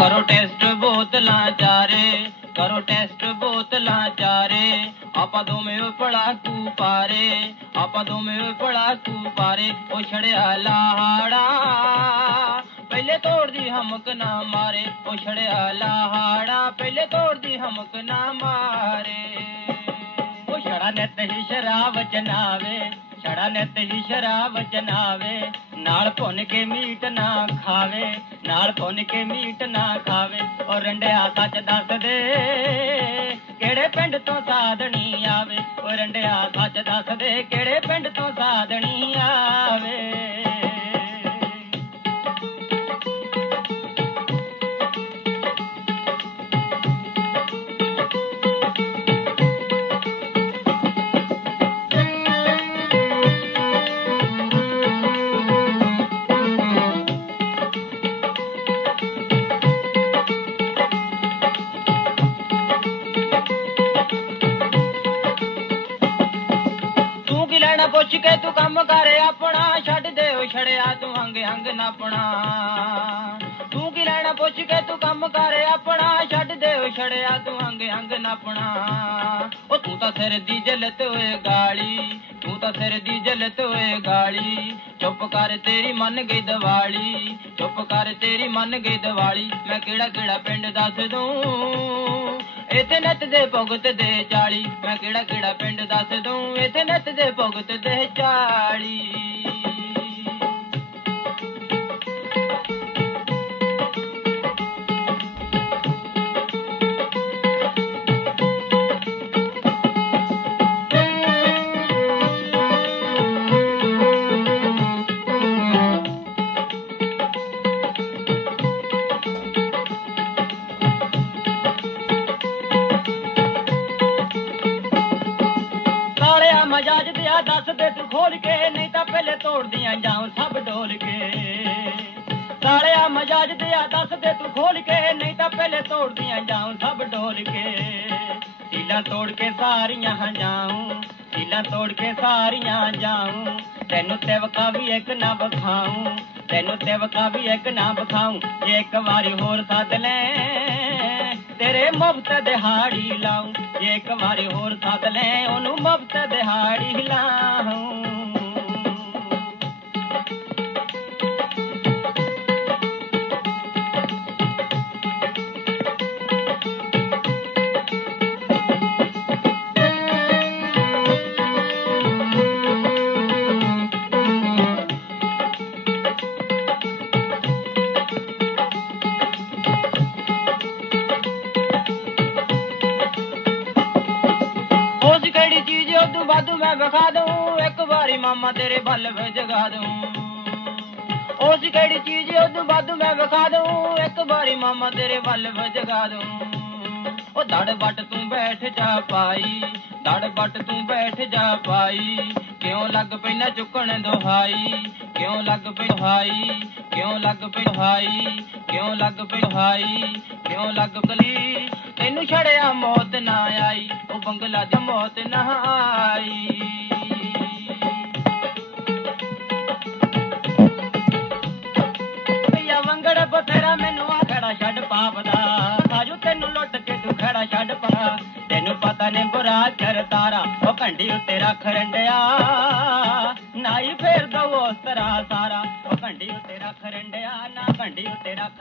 ਕਰੋ ਟੈਸਟ ਬੋਤਲਾਂ ਚਾਰੇ, ਕਰੋ ਟੈਸਟ ਬੋਤਲਾਂ ਚਾਰੇ। ਆਪਾਂ ਦੋਵੇਂ ਓ ਪੜਾਕੂ ਪਾਰੇ, ਆਪਾਂ ਦੋਵੇਂ ਓ ਪੜਾਕੂ ਪਾਰੇ। ਉਹ ਛੜਿਆ ਲਾਹਾੜਾ, ਪਹਿਲੇ ਤੋੜਦੀ ਹਮਕ ਨਾ ਮਾਰੇ। ਉਹ ਛੜਿਆ ਲਾਹਾੜਾ, ਪਹਿਲੇ ਤੋੜਦੀ ਹਮਕ ਨਾ ਮਾਰੇ। ਉਹ ਛੜਾ ਨਿਤ ਹੀ ਸ਼ਰਾਬ ਚਨਾਵੇ ਛੜਾ ਨਿਤ ਹੀ ਸ਼ਰਾਬ ਚਨਾਵੇ ਨਾਲ ਭੁੰਨ ਕੇ ਮੀਟ ਨਾ ਖਾਵੇ, ਨਾਲ ਭੁੰਨ ਕੇ ਮੀਟ ਨਾ ਖਾਵੇ। ਔਰ ਰੰਡਿਆ ਸੱਚ ਦੱਸ ਦੇ ਕਿਹੜੇ ਪਿੰਡ ਤੋਂ ਸਾਧਣੀ ਆਵੇ? ਔਰ ਰੰਡਿਆ ਸੱਚ ਦੱਸ ਦੇ ਕਿਹੜੇ ਪਿੰਡ ਤੋਂ ਸਾਧਣੀ ਆਵੇ ਪੁੱਛ ਕੇ ਤੂੰ ਕੰਮ ਕਰ ਆਪਣਾ, ਛੱਡ ਦੇ ਉਹ ਛੜਿਆ ਤੂੰ ਹੰਗ ਹੰਗ ਨਾਪਣਾ ਤੂੰ ਕੀ ਲੈਣਾ ਪੁੱਛ ਕੇ ਤੂੰ ਕੰਮ ਕਰ ਆਪਣਾ, ਛੱਡ ਦੇ ਉਹ ਛੜਿਆ ਤੂੰ ਹੰਗ ਹੰਗ ਨਾਪਣਾ ਉਹ ਤੂੰ ਤਾਂ ਸਿਰ ਦੀ ਜਲਤ ਹੋਏ ਗਾਲੀ, ਤੂੰ ਤਾਂ ਸਿਰ ਦੀ ਜਲਤ ਹੋਏ ਗਾਲੀ। ਚੁੱਪ ਕਰ ਤੇਰੀ ਮੰਨ ਗਈ ਦੀਵਾਲੀ, ਚੁੱਪ ਕਰ ਤੇਰੀ ਮੰਨ ਗਈ ਦੀਵਾਲੀ। ਮੈਂ ਕਿਹੜਾ ਕਿਹੜਾ ਪਿੰਡ ਦੱਸ ਦੂੰ? ਇੱਥੇ ਨੱਤ ਦੇ ਭੁਗਤ ਦੇ 40 ਮੈਂ ਕਿਹੜਾ ਕਿਹੜਾ ਪਿੰਡ ਦੱਸ ਦੂੰ ਇੱਥੇ ਨੱਤ ਦੇ ਭੁਗਤ ਦੇ 40 ਮਜਾਜ ਦੱਸ ਦੇ ਤੂੰ ਖੋਲ ਕੇ, ਨਹੀਂ ਤਾਂ ਪਹਿਲੇ ਤੋੜਦੀਆਂ ਜਾਉ ਸਭ ਡੋਲ ਕੇ। ਕਾਲਿਆ ਮਜਾਜ ਦਿਆ ਦੱਸ ਦੇ ਤੂੰ ਖੋਲ ਕੇ, ਨਹੀਂ ਤਾਂ ਪਹਿਲੇ ਤੋੜਦੀਆਂ ਜਾਉ ਸਭ ਡੋਲ ਕੇ। ਢੀਲਾਂ ਤੋੜ ਕੇ ਸਾਰੀਆਂ ਜਾਉ ਢੀਲਾਂ ਤੋੜ ਕੇ ਸਾਰੀਆਂ ਜਾਉ। ਤੈਨੂੰ ਤਿਵਕਾ ਵੀ ਇੱਕ ਨਾ ਬਖਾਉ ਤੈਨੂੰ ਤਿਵਕਾ ਵੀ ਇੱਕ ਨਾ ਬਖਾਉ ਜੇ ਇੱਕ ਵਾਰੀ ਹੋਰ ਸੱਦ ਲੈ ਤੇਰੇ ਮੁਫਤ ਦਿਹਾੜੀ ਲਾਉ। ਜੇ ਇੱਕ ਵਾਰੀ ਹੋਰ ਸੱਦ ਲੈ ਉਹਨੂੰ ਮੁਫਤ ਦਿਹਾੜੀ ਲਾਉ। ਉਦੋਂ ਵਾਧੂ ਮੈਂ ਵਿਖਾ ਦੂੰ ਇੱਕ ਵਾਰੀ ਮਾਮਾ ਤੇਰੇ ਬੱਲ ਜਗਾ ਦੂੰ ਉਸ ਕਿਹੜੀ ਚੀਜ਼ ਉਦੋਂ ਵਾਧੂ ਮੈਂ ਵਿਖਾ ਦੂੰ ਇੱਕ ਵਾਰੀ ਮਾਮਾ ਤੇਰੇ ਵੱਲ ਵਿੱਚ ਜਗਾ ਦੂੰ ਉਹ ਦੜ ਵੱਟ ਤੂੰ ਬੈਠ ਜਾ ਪਾਈ ਦੜ ਵੱਟ ਤੂੰ ਬੈਠ ਜਾ ਪਾਈ ਕਿਉਂ ਲੱਗ ਪੈਣਾ ਚੁੱਕਣ ਦੁਹਾਈ, ਕਿਉਂ ਲੱਗ ਪਈ ਦੁਹਾਈ ਕਿਉਂ ਲੱਗ ਪਈ ਕਿਉਂ ਲੱਗ ਪਈ ਕਿਉਂ ਲੱਗ ਪਲੀ ਤੈਨੂੰ ਛੜਿਆ ਮੌਤ ਨਾ ਆਈ, ਉਹ ਬੰਗਲਾ ਦੀ ਮੌਤ ਨਾ ਆਈ। ਪਿਆ ਵੰਗੜ ਬਥੇਰਾ ਮੈਨੂੰ ਆ ਖੜਾ ਛੱਡ ਪਾਪ ਦਾ ਆਜੂ ਤੈਨੂੰ ਲੁੱਟ ਕੇ ਤੂੰ ਖੜਾ ਛੱਡ ਪਾ। ਤੈਨੂੰ ਪਤਾ ਨੇ ਬੁਰਾ ਕਰਤਾਰਾ ਉਹ ਘੰਡੀ ਉੱਤੇ ਰੱਖ ਰੰਡਿਆ। ਨਾਈ ਫੇਰ ਦੋ ਉਸ ਤਰ੍ਹਾਂ ਸਾਰਾ। ਉਹ ਘੰਡੀ ਉੱਤੇ ਰੱਖ ਰੰਡਿਆ ਨਾ ਘੰਡੀ ਉੱਤੇ ਰੱਖ